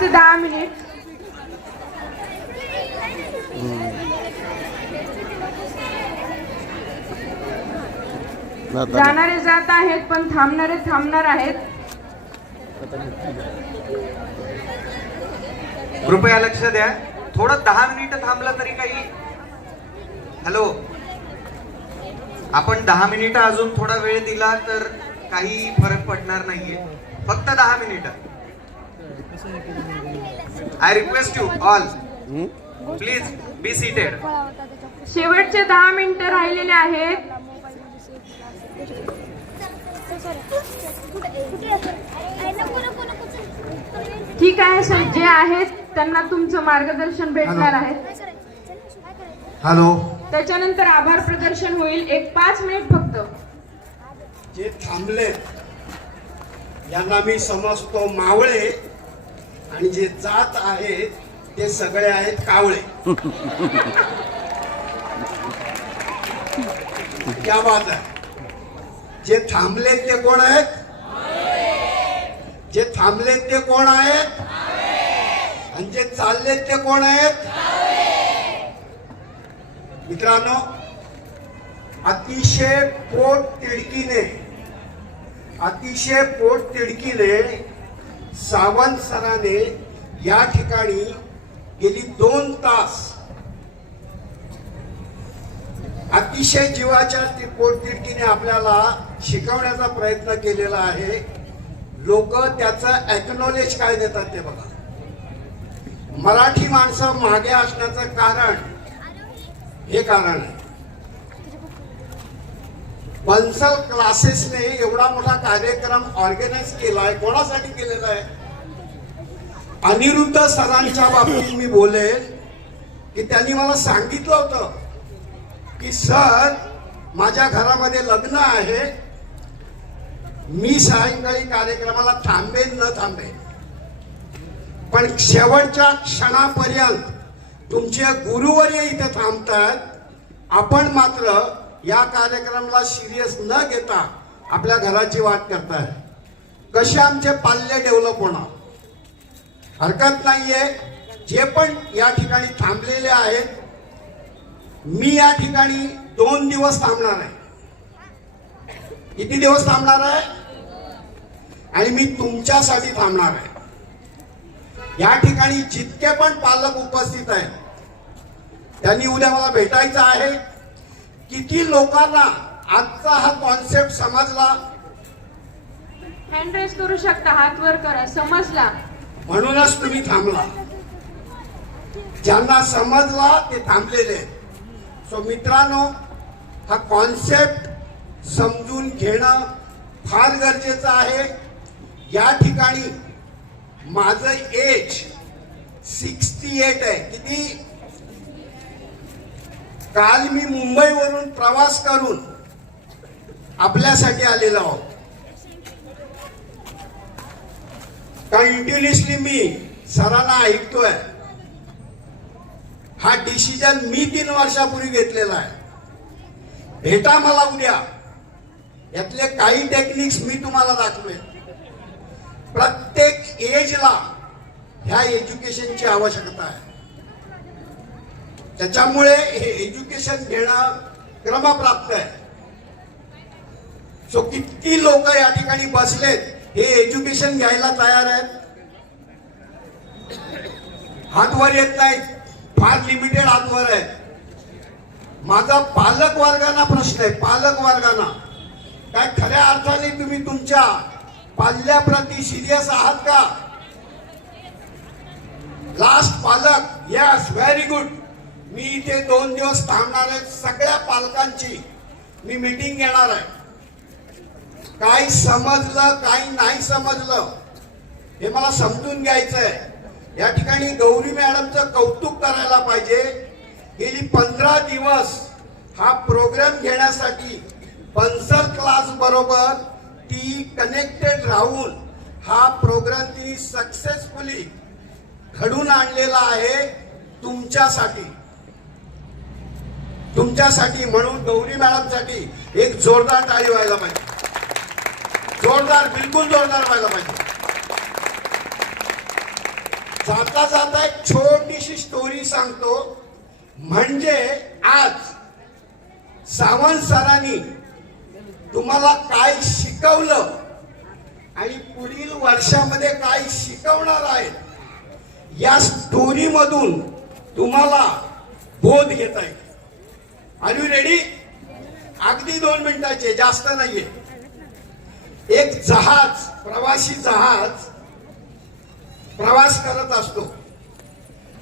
ते दहा मिनिट. जाणारे जात आहेत पण थांबणारे थांबणार आहेत. कृपया लक्ष द्या. थोडं दहा मिनिटं थांबलं तरी काही हॅलो? आपण दहा मिनिटं अजून थोडा वेळ दिला तर काही फरक पडणार नाहीये. फक्त दहा मिनिटं. I request you all? Please be seated शेवटचे दहा मिनिटं राहिलेले आहेत. ठीक आहे सर जे आहेत त्यांना तुमचं मार्गदर्शन भेटणार आहे. हॅलो. त्याच्यानंतर आभार प्रदर्शन होईल. एक पाच मिनिट फक्त. जे थांबलेत यांना मी समजतो मावळे. आणि जे जात आहेत ते सगळे आहेत कावळे. क्या बात आहे. जे थांबलेत ते कोण आहेत? जे थांबलेत ते कोण आहेत? आणि जे चाललेत ते कोण आहेत? मित्रांनो अतिशय पोट तिडकीने अतिशय पोट तिडकीने सावंत सराने या ठिकाणी गेली दोन तास अतिशय जीवाच्या पोटतिडकीने आपल्याला शिकवण्याचा प्रयत्न केलेला आहे. लोक त्याचं एक्नॉलेज काय देतात ते बघा. मराठी माणसं मागे असण्याचं कारण हे कारण आहे. बन्सल क्लासेसने एवढा मोठा कार्यक्रम ऑर्गनाईज केलाय कोणासाठी केलेला आहे? अनिरुद्ध सरांच्या बाबतीत मी बोलेल की त्यांनी मला सांगितलं होतं की सर माझ्या घरामध्ये लग्न आहे मी सायंकाळी कार्यक्रमाला थांबेन न थांबेन. पण शेवटच्या क्षणापर्यंत तुमचे गुरुवर्य इथे थांबतात आपण मात्र या कार्यक्रमाला सिरियस न घेता आपल्या घराची वाट करताय. कसे आमचे पाल्य डेव्हलप होणार? हरकत नाहीये. जे पण या ठिकाणी थांबलेले आहेत मी या ठिकाणी दोन दिवस थांबणार आहे. किती दिवस थांबणार आहे? आणि मी तुमच्यासाठी थांबणार आहे. या ठिकाणी जितके पण पालक उपस्थित आहेत त्यांनी उद्या मला भेटायचं आहे. किती लोकांना आजचा हा कॉन्सेप्ट समजला? हँड रेस करू शकता हात वर करा समजला. म्हणूनच तुम्ही थांबला. ज्यांना समजला ते थांबलेले सो मित्रांनो हा कॉन्सेप्ट समजून घेणं फार गरजेचं आहे. या ठिकाणी माझं एज सिक्स्टी एट आहे. किती? काल मी मुंबईवरून प्रवास करून आपल्यासाठी आलेलो आहोत. कंटिन्युअसली मी सरांना ऐकतोय. हा डिसिजन मी तीन वर्षापूर्वी घेतलेला आहे. भेटा मला उद्या. यातले काही टेक्निक्स मी तुम्हाला दाखवेन. प्रत्येक एजला ह्या एज्युकेशनची आवश्यकता आहे. त्याच्यामुळे हे एज्युकेशन घेणं क्रमप्राप्त आहे. सो किती लोक या ठिकाणी बसलेत हे एज्युकेशन घ्यायला तयार आहेत? हातवर येत नाहीत फार लिमिटेड हातवर आहेत. माझा पालक वर्गांना प्रश्न आहे पालक वर्गांना. काय खऱ्या अर्थाने तुम्ही तुमच्या पाल्याप्रती सिरियस आहात का? लास्ट पालक यस व्हेरी गुड मी इथे दोन दिवस थांबणार आहे सगळ्या पालकांची. मी मीटिंग घेणार आहे. काय समजलं काही नाही समजलं हे मला समजून घ्यायचं आहे या ठिकाणी गौरी मॅडमचं कौतुक करायला पाहिजे. गेली पंधरा दिवस हा प्रोग्राम घेण्यासाठी बन्सर क्लास बरोबर ती कनेक्टेड राहून हा प्रोग्राम तिने सक्सेसफुली घडून आणलेला आहे तुमच्यासाठी. तुमच्यासाठी म्हणून गौरी मॅडमसाठी एक जोरदार टाळी व्हायला पाहिजे. जोरदार बिलकुल जोरदार व्हायला पाहिजे. जाता जाता एक छोटीशी स्टोरी सांगतो. म्हणजे आज सावंत सरांनी तुम्हाला काय शिकवलं आणि पुढील वर्षामध्ये काय शिकवणार आहेत या स्टोरी मधून तुम्हाला बोध घेता येईल. आर यू रेडी अगदी दोन मिनिटाचे जास्त नाहीये. एक जहाज प्रवासी जहाज प्रवास करत असतो.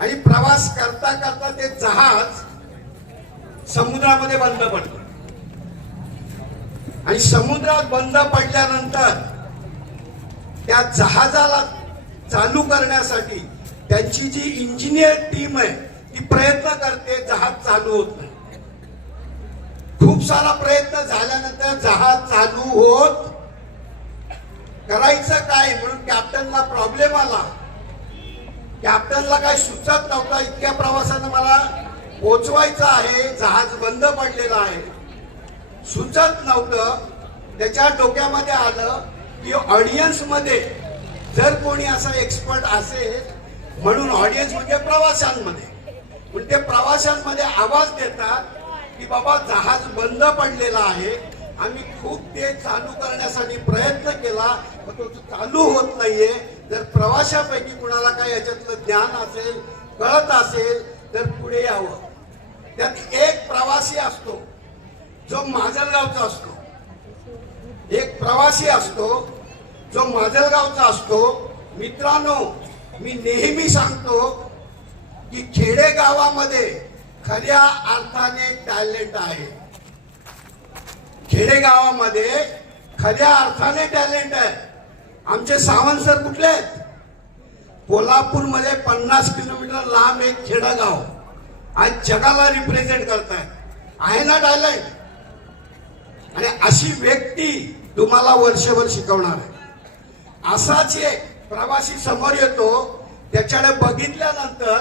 आणि प्रवास करता करता ते जहाज समुद्रामध्ये बंद पडतं. आणि समुद्रात बंद पडल्यानंतर त्या जहाजाला चालू करण्यासाठी त्यांची जी इंजिनियर टीम आहे ती प्रयत्न करते जहाज चालू होत नाही. खूप सारा प्रयत्न झाल्यानंतर जहाज चालू होत. करायचं काय? म्हणून कॅप्टनला प्रॉब्लेम आला. कॅप्टनला काय सुचत नव्हता. इतक्या प्रवासानं मला पोचवायचं आहे. जहाज बंद पडलेलं आहे. सुचत नव्हतं. त्याच्या डोक्यामध्ये आलं की ऑडियन्समध्ये जर कोणी असा एक्सपर्ट असेल म्हणून ऑडियन्स म्हणजे प्रवाशांमध्ये. पण ते प्रवाशांमध्ये आवाज देतात की बाबा जहाज बंद पडलेला आहे. आम्ही खूप ते चालू करण्यासाठी प्रयत्न केला पण तो चालू होत नाहीये. जर प्रवाशापैकी कुणाला काही याच्यातलं ज्ञान असेल कळत असेल तर पुढे यावं. त्यात एक प्रवासी असतो जो माजलगावचा असतो. एक प्रवासी असतो जो माजलगावचा असतो. मित्रांनो मी नेहमी सांगतो की खेडेगावामध्ये खऱ्या अर्थाने टॅलेंट आहे. खेडेगावामध्ये खऱ्या अर्थाने टॅलेंट आहे. आमचे सावंत सर कुठले आहेत? कोल्हापूरमध्ये पन्नास किलोमीटर लांब एक खेडेगाव. आज जगाला रिप्रेझेंट करतायत. आहे ना टॅलेंट आणि अशी व्यक्ती तुम्हाला वर्षभर शिकवणार आहे. असाच एक प्रवासी समोर येतो त्याच्याकडे बघितल्यानंतर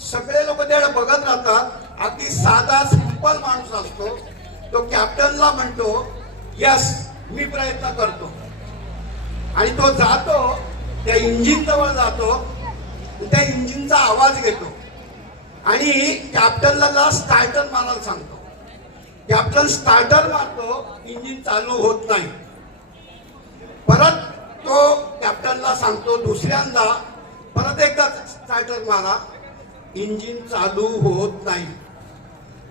सगळे लोक त्याला बघत राहतात. अगदी साधा सिंपल माणूस असतो. तो कॅप्टनला म्हणतो यस मी प्रयत्न करतो. आणि तो जातो त्या इंजिन जवळ जातो त्या इंजिनचा आवाज घेतो. आणि कॅप्टनला स्टार्टर मारायला सांगतो. कॅप्टन स्टार्टर मारतो इंजिन चालू होत नाही. परत तो कॅप्टनला सांगतो दुसऱ्यांदा परत एकदा स्टार्टर मारा. इंजिन चालू होत नाही.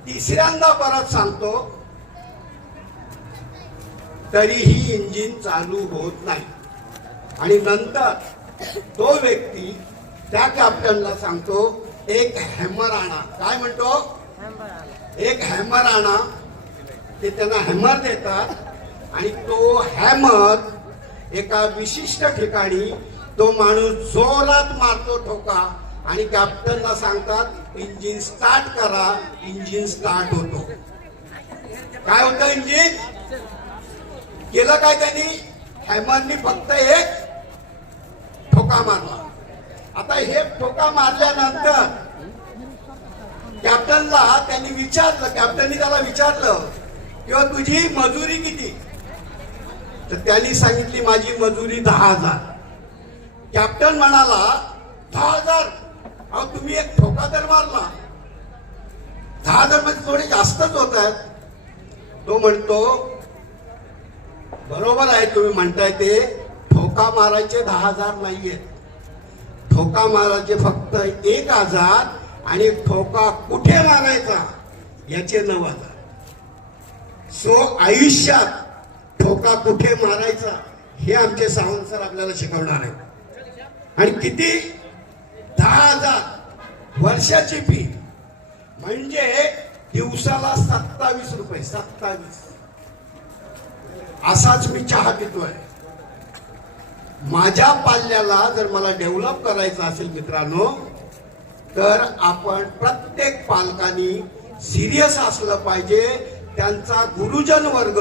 तिसऱ्यांदा परत सांगतो तरीही इंजिन चालू होत नाही. आणि नंतर तो व्यक्ती त्या कॅप्टनला सांगतो एक हॅमर आणा. काय म्हणतो? एक हॅमर आणा. ते त्यांना हॅमर देतात आणि तो हॅमर एका विशिष्ट ठिकाणी तो माणूस जोरात मारतो ठोका. आणि कॅप्टनला सांगतात इंजिन स्टार्ट करा इंजिन स्टार्ट होतो. काय होतं इंजिन केलं काय त्यांनी? हॅमरनी फक्त एक ठोका मारला. आता हे ठोका मारल्यानंतर कॅप्टनला त्यांनी विचारलं कॅप्टननी त्याला विचारलं किंवा तुझी मजुरी किती? तर त्यांनी सांगितली माझी मजुरी दहा हजार. कॅप्टन म्हणाला दहा हजार. अहो तुम्ही एक ठोका तर मारला दहा हजारमध्ये थोडे जास्तच होत आहेत. तो म्हणतो बरोबर आहे तुम्ही म्हणताय ते ठोका मारायचे दहा हजार नाहीयेत. ठोका मारायचे फक्त एक हजार आणि ठोका कुठे मारायचा याचे नऊ हजार. सो आयुष्यात ठोका कुठे मारायचा हे आमचे सावंत सर आपल्याला शिकवणार आहेत. आणि किती दहा हजार वर्षाची फी म्हणजे दिवसाला सत्तावीस रुपये सत्तावीस. असाच मी चहा पितोय. माझ्या पाल्याला जर मला डेव्हलप करायचं असेल मित्रांनो तर आपण प्रत्येक पालकांनी सिरियस असलं पाहिजे. त्यांचा गुरुजन वर्ग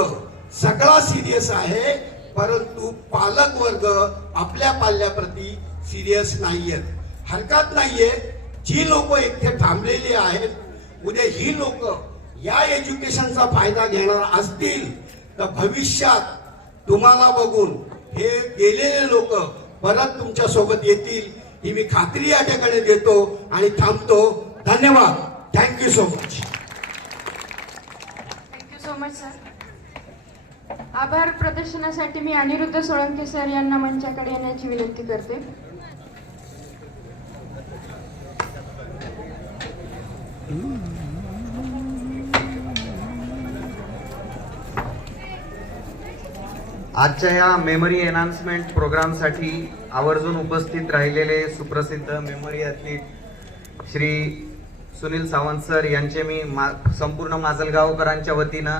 सगळा सिरियस आहे परंतु पालक वर्ग आपल्या पाल्याप्रती सिरियस नाही आहेत हरकत नाहीये. जी लोक इथे थांबलेली आहेत उद्या ही लोक या एज्युकेशनचा फायदा घेणार असतील तर भविष्यात तुम्हाला बघून हे गेलेले लोक परत तुमच्यासोबत येतील ही मी खात्री या ठिकाणी देतो आणि थांबतो. धन्यवाद. Thank you so much thank you so much sir आभार प्रदर्शनासाठी मी अनिरुद्ध सोळंके सर यांना मंचाकडे येण्याची विनंती करते. आजच्या या मेमरी एनहान्समेंट प्रोग्रामसाठी आवर्जून उपस्थित राहिलेले सुप्रसिद्ध memory athlete Shri Sunil Sawant sir यांचे मी मा संपूर्ण माजलगावकरांच्या वतीनं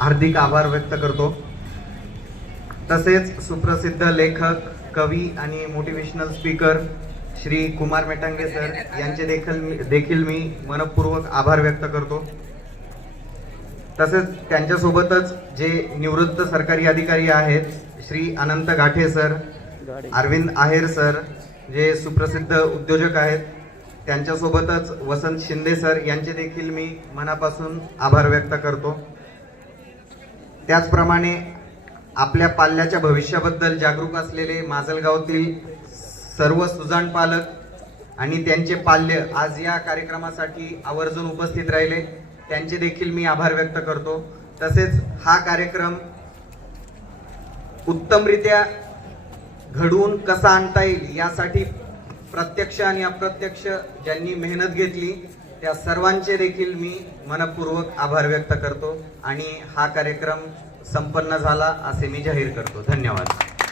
हार्दिक आभार व्यक्त करतो. तसेच सुप्रसिद्ध लेखक कवी आणि motivational speaker Shri Kumar Metange sir यांचे देखील देखील मी मनपूर्वक आभार व्यक्त करतो. तसेच त्यांच्यासोबतच जे निवृत्त सरकारी अधिकारी आहेत श्री अनंत गाठे सर अरविंद आहेर सर जे सुप्रसिद्ध उद्योजक आहेत त्यांच्यासोबतच वसंत शिंदे सर यांचे देखील मी मनापासून आभार व्यक्त करतो. त्याचप्रमाणे आपल्या पाल्याच्या भविष्याबद्दल जागरूक असलेले माजलगावतील सर्व सुजाण पालक आणि त्यांचे पाल्य आज या कार्यक्रमासाठी आवर्जून उपस्थित राहिले. त्यांचे देखील मी आभार व्यक्त करतो. तसेच हा कार्यक्रम उत्तमरित्या घडवून कसा आणता येईल यासाठी प्रत्यक्ष आणि अप्रत्यक्ष ज्यांनी मेहनत घेतली त्या सर्वांचे देखील मी मनपूर्वक आभार व्यक्त करतो आणि हा कार्यक्रम संपन्न झाला असे मी जाहीर करतो. धन्यवाद.